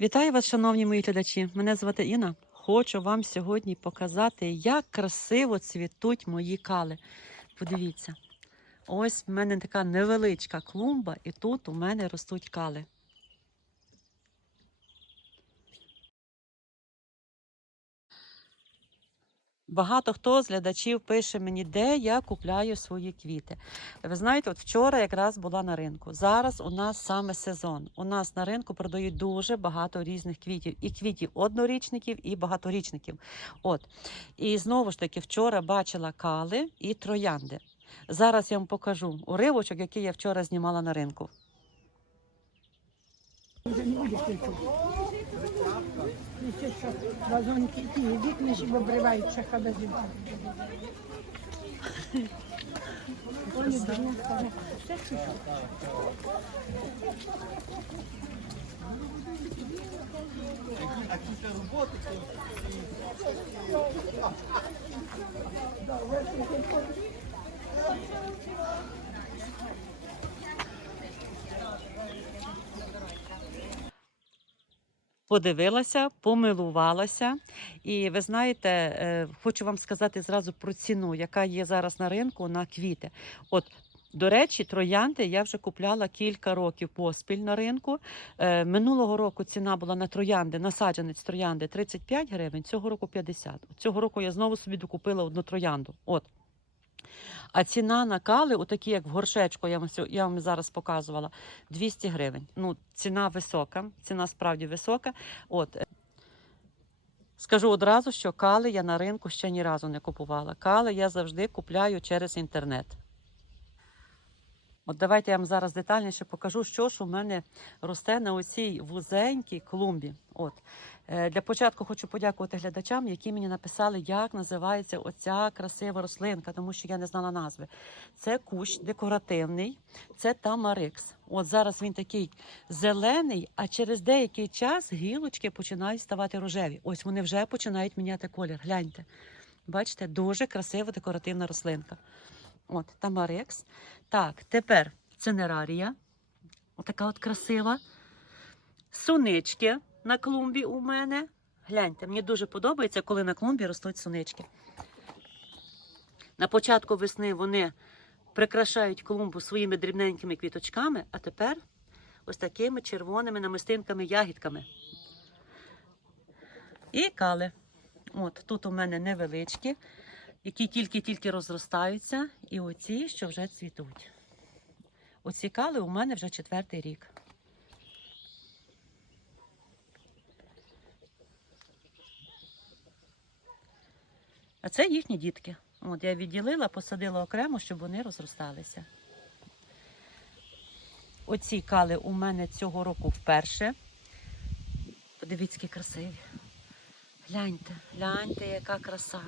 Вітаю вас, шановні мої глядачі. Мене звати Інна. Хочу вам сьогодні показати, як красиво цвітуть мої кали. Подивіться, ось в мене така невеличка клумба, і тут у мене ростуть кали. Багато хто з глядачів пише мені, де я купляю свої квіти. Ви знаєте, от вчора якраз була на ринку. Зараз у нас саме сезон. У нас на ринку продають дуже багато різних квітів, і квітів однорічників, і багаторічників. От і знову ж таки, вчора бачила кали і троянди. Зараз я вам покажу уривочок, який я вчора знімала на ринку. Ще що, вазонки ті, вікна ж обриваються хабазі. Вони давно сказали, це чи що? Подивилася, помилувалася. І ви знаєте, е, хочу вам сказати зразу про ціну, яка є зараз на ринку на квіти. От до речі, троянди я вже купляла кілька років поспіль на ринку. Е, Минулого року ціна була на троянди, насадженець троянди 35 гривень, цього року 50. Цього року я знову собі докупила одну троянду. От. А ціна на кали, отакі, як в горшечку, я вам, я вам зараз показувала, 200 гривень. Ну, ціна висока, ціна справді висока. От. е, Скажу одразу, що кали я на ринку ще ні разу не купувала. Кали я завжди купляю через інтернет. От давайте я вам зараз детальніше покажу, що ж у мене росте на оцій вузенькій клумбі. От. Е, Для початку хочу подякувати глядачам, які мені написали, як називається оця красива рослинка, тому що я не знала назви. Це кущ декоративний, це тамарикс. От зараз він такий зелений, а через деякий час гілочки починають ставати рожеві. Ось вони вже починають міняти колір. Гляньте. Бачите, дуже красива декоративна рослинка. От, тамарикс. Так, тепер цинерарія. Отака от красива. Сунички на клумбі у мене. Гляньте, мені дуже подобається, коли на клумбі ростуть сунички. На початку весни вони прикрашають клумбу своїми дрібненькими квіточками, а тепер ось такими червоними намистинками, ягідками. І кали. От тут у мене невеличкі, які тільки-тільки розростаються, і оці, що вже цвітуть. Оці кали у мене вже четвертий рік. А це їхні дітки. От я відділила, посадила окремо, щоб вони розросталися. Оці кали у мене цього року вперше. Подивіться, які красиві. Гляньте, гляньте, яка краса.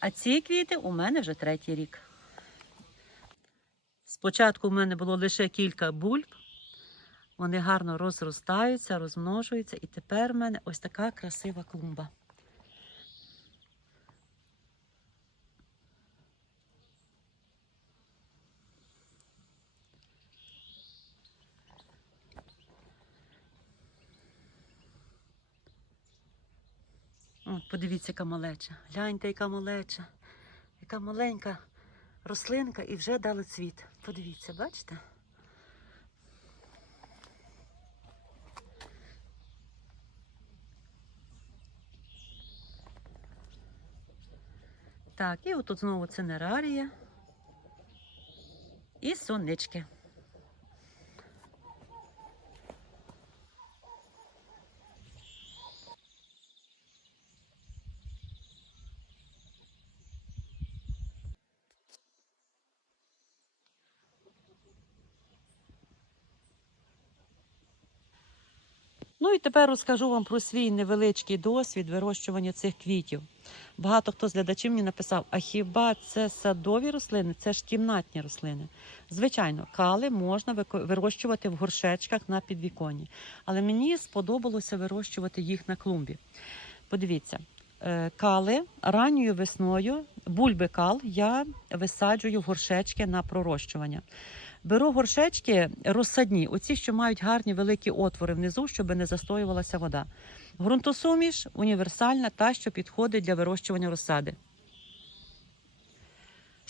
А ці квіти у мене вже третій рік. Спочатку в мене було лише кілька бульб. Вони гарно розростаються, розмножуються, і тепер в мене ось така красива клумба. Подивіться, яка малеча. Гляньте, яка малеча. Яка маленька рослинка і вже дала цвіт. Подивіться, бачите? Так, і отут знову цинерарія і сонечки. Ну і тепер розкажу вам про свій невеличкий досвід вирощування цих квітів. Багато хто з глядачів мені написав: а хіба це садові рослини? Це ж кімнатні рослини. Звичайно, кали можна вирощувати в горшечках на підвіконні, але мені сподобалося вирощувати їх на клумбі. Подивіться, Е, Кали ранньою весною, бульби кал я висаджую в горшечки на пророщування. Беру горшечки розсадні, оці, що мають гарні великі отвори внизу, щоб не застоювалася вода. Грунтосуміш універсальна, та, що підходить для вирощування розсади.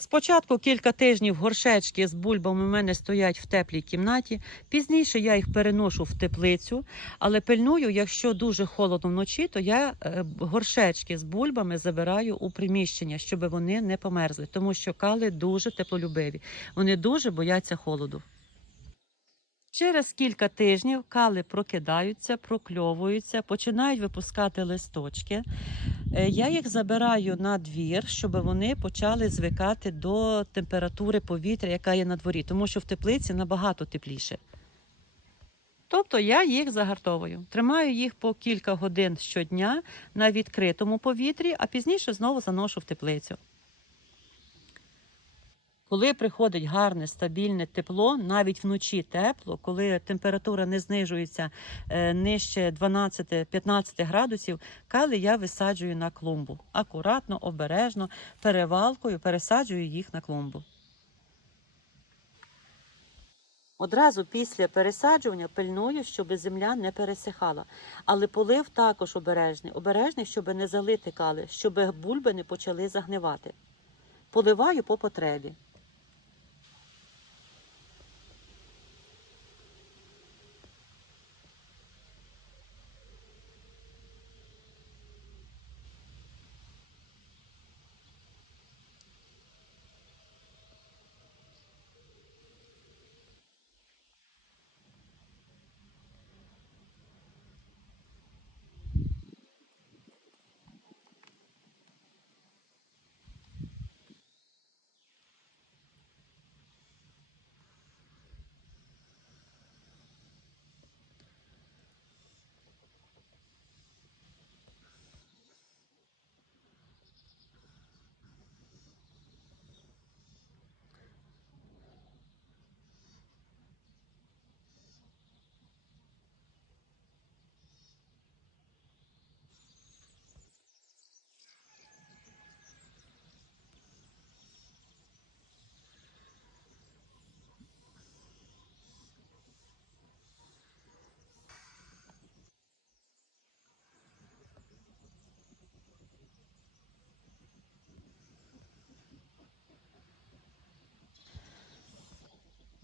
Спочатку кілька тижнів горшечки з бульбами у мене стоять в теплій кімнаті. Пізніше я їх переношу в теплицю, але пильную, якщо дуже холодно вночі, то я е, горшечки з бульбами забираю у приміщення, щоб вони не померзли, тому що кали дуже теплолюбиві. Вони дуже бояться холоду. Через кілька тижнів кали прокидаються, прокльовуються, починають випускати листочки. Е, Я їх забираю на двір, щоб вони почали звикати до температури повітря, яка є на дворі, тому що в теплиці набагато тепліше. Тобто я їх загартовую. Тримаю їх по кілька годин щодня на відкритому повітрі, а пізніше знову заношу в теплицю. Коли приходить гарне стабільне тепло, навіть вночі тепло, коли температура не знижується е, нижче 12-15 градусів, кали я висаджую на клумбу. Акуратно, обережно, перевалкою пересаджую їх на клумбу. Одразу після пересаджування пильную, щоб земля не пересихала. Але полив також обережний. Обережний, щоб не залити кали, щоб бульби не почали загнивати. Поливаю по потребі.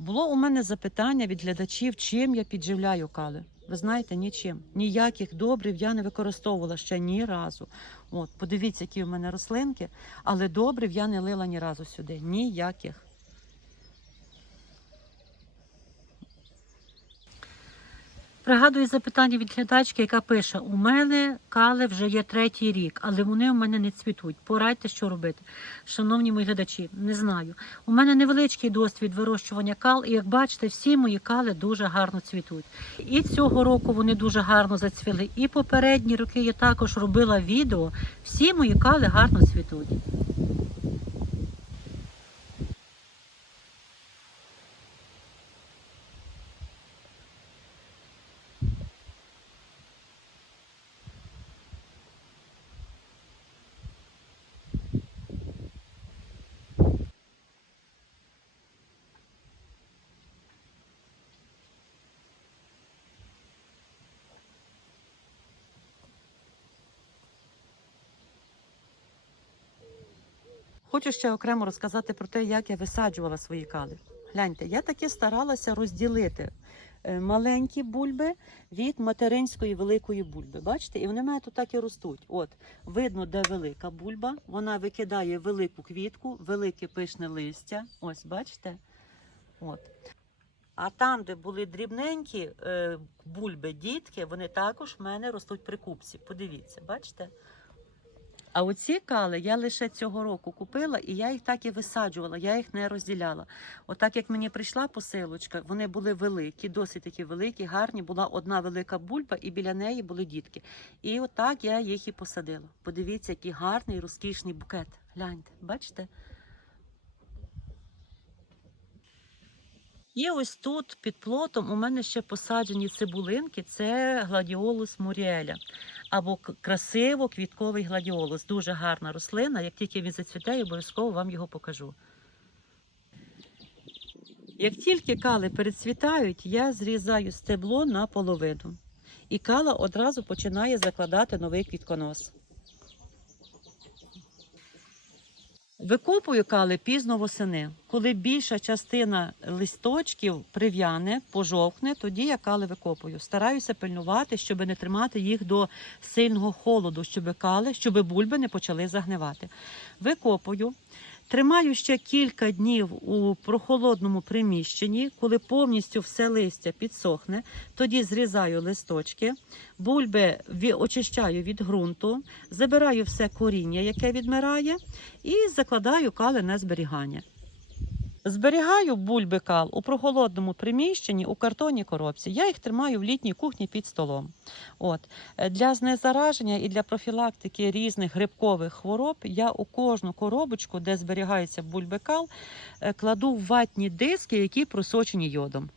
Було у мене запитання від глядачів, чим я підживляю кали. Ви знаєте, нічим. Ніяких добрив я не використовувала ще ні разу. От, подивіться, які у мене рослинки, але добрив я не лила ні разу сюди. Ніяких. Пригадую запитання від глядачки, яка пише: у мене кали вже є третій рік, але вони у мене не цвітуть. Порадьте, що робити. Шановні мої глядачі, не знаю. У мене невеличкий досвід вирощування кал, і як бачите, всі мої кали дуже гарно цвітуть. І цього року вони дуже гарно зацвіли. І попередні роки я також робила відео. Всі мої кали гарно цвітуть. Хочу ще окремо розказати про те, як я висаджувала свої кали. Гляньте, я таки старалася розділити е, маленькі бульби від материнської великої бульби. Бачите, і вони в мене тут так і ростуть. От, видно, де велика бульба, вона викидає велику квітку, велике пишне листя. Ось, бачите? От. А там, де були дрібненькі е, бульби, дітки, вони також в мене ростуть при купці. Подивіться, бачите? А оці кали я лише цього року купила, і я їх так і висаджувала, я їх не розділяла. Отак як мені прийшла посилочка, вони були великі, досить такі великі, гарні. Була одна велика бульба, і біля неї були дітки. І отак я їх і посадила. Подивіться, який гарний, розкішний букет. Гляньте, бачите? І ось тут під плотом у мене ще посаджені цибулинки. Це гладіолус муріеля або красиво квітковий гладіолус. Дуже гарна рослина. Як тільки він зацвіте, обов'язково вам його покажу. Як тільки кали перецвітають, я зрізаю стебло наполовину. І кала одразу починає закладати новий квітконос. Викопую кали пізно восени. Коли більша частина листочків прив'яне, пожовкне, тоді я кали викопую. Стараюся пильнувати, щоб не тримати їх до сильного холоду, щоб кали, щоб бульби не почали загнивати. Викопую. Тримаю ще кілька днів у прохолодному приміщенні, коли повністю все листя підсохне, тоді зрізаю листочки, бульби очищаю від ґрунту, забираю все коріння, яке відмирає, і закладаю кали на зберігання. Зберігаю бульбикал у прохолодному приміщенні у картонній коробці. Я їх тримаю в літній кухні під столом. От Е, для знезараження і для профілактики різних грибкових хвороб я у кожну коробочку, де зберігається бульбикал, е, кладу ватні диски, які просочені йодом.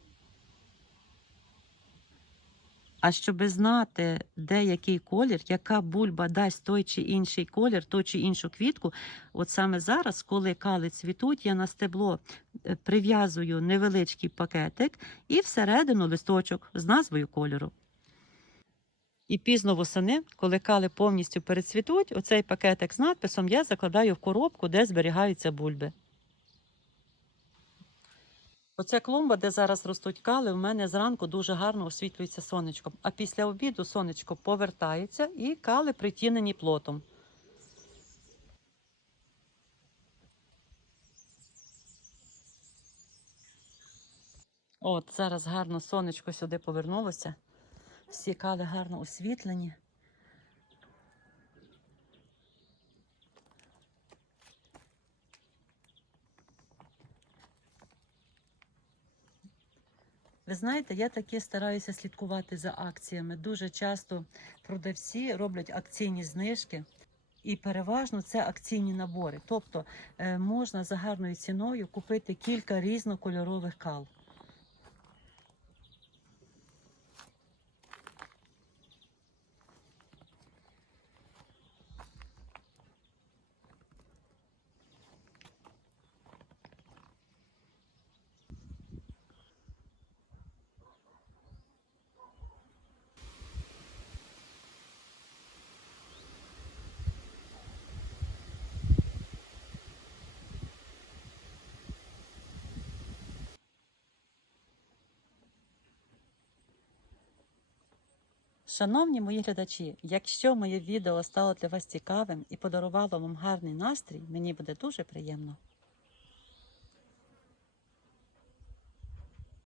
А щоб знати, де який колір, яка бульба дасть той чи інший колір, ту чи іншу квітку, от саме зараз, коли кали цвітуть, я на стебло е, прив'язую невеличкий пакетик і всередину листочок з назвою кольору. І пізно восени, коли кали повністю перецвітуть, оцей пакетик з надписом я закладаю в коробку, де зберігаються бульби. Оця клумба, де зараз ростуть кали, в мене зранку дуже гарно освітлюється сонечком. А після обіду сонечко повертається і кали притінені плотом. От зараз гарно сонечко сюди повернулося. Всі кали гарно освітлені. Ви знаєте, я таки стараюся слідкувати за акціями. Дуже часто продавці роблять акційні знижки. І переважно це акційні набори. Тобто е, можна за гарною ціною купити кілька різнокольорових кал. Шановні мої глядачі, якщо моє відео стало для вас цікавим і подарувало вам гарний настрій, мені буде дуже приємно.